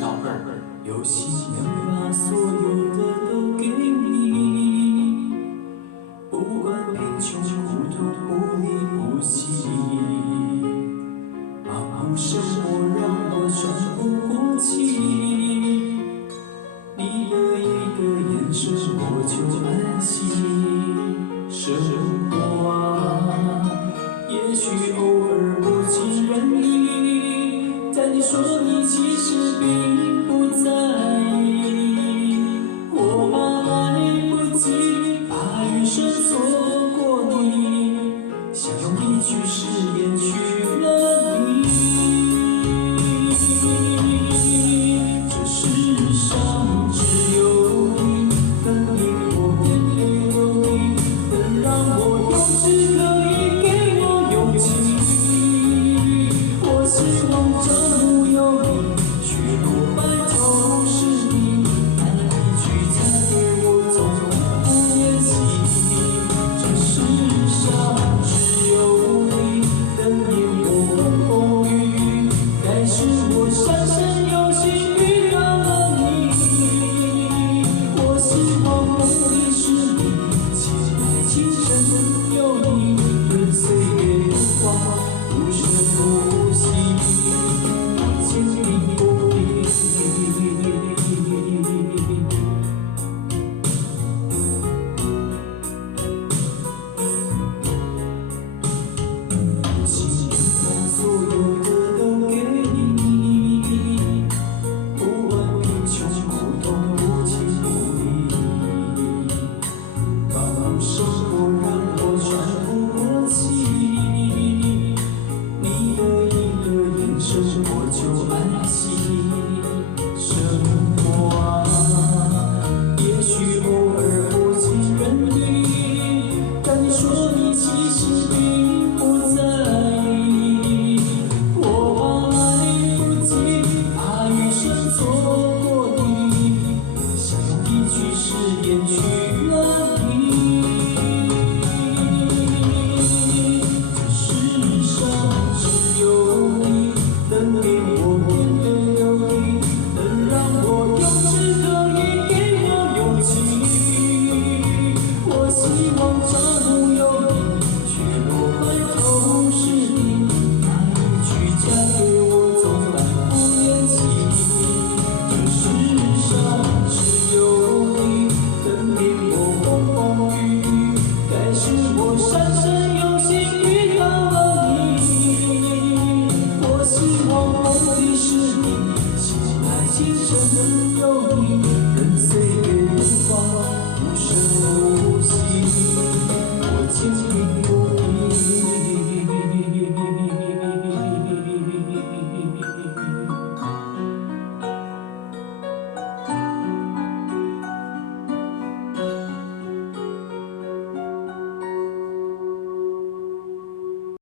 老二，有心能把所有的都给你，不管贫穷苦痛不离不弃。忙碌生活让我喘不过气，你的一个眼神我就安息。生活啊，也许偶尔不尽人意，但你说你其实并不在意。我怕来不及，怕余生错过你，想用一句誓言去了你。这世上只有你能令我颠沛流离，能让我有志可以给我勇气。我希望这路有你，去路白头是你，那一句嫁给我总不言弃。这世上只有你能免我风风雨雨，该是我三生有幸遇到了你。我希望梦里是你，醒来清晨有你，任岁月流花无声无息，坚定不移。心把所有的都给你，不管贫穷苦痛不弃不离。忙碌生活让我喘不过气，你的一个眼神我就安息。生活啊，也许偶尔不尽人意，但你说你其实并不在意。我怕来不及，怕余生错过你，想用一句誓言去了你。这世上只有你能令我颠沛流离，能让我有志可以给我勇气。我希望这路有你，去路白头是你，那一句嫁给我总半不言弃。这世上只有你能令我风风雨雨，该是我三生有幸遇到了你。我希望梦里是你，醒来清晨有你，任岁月流花无声无息。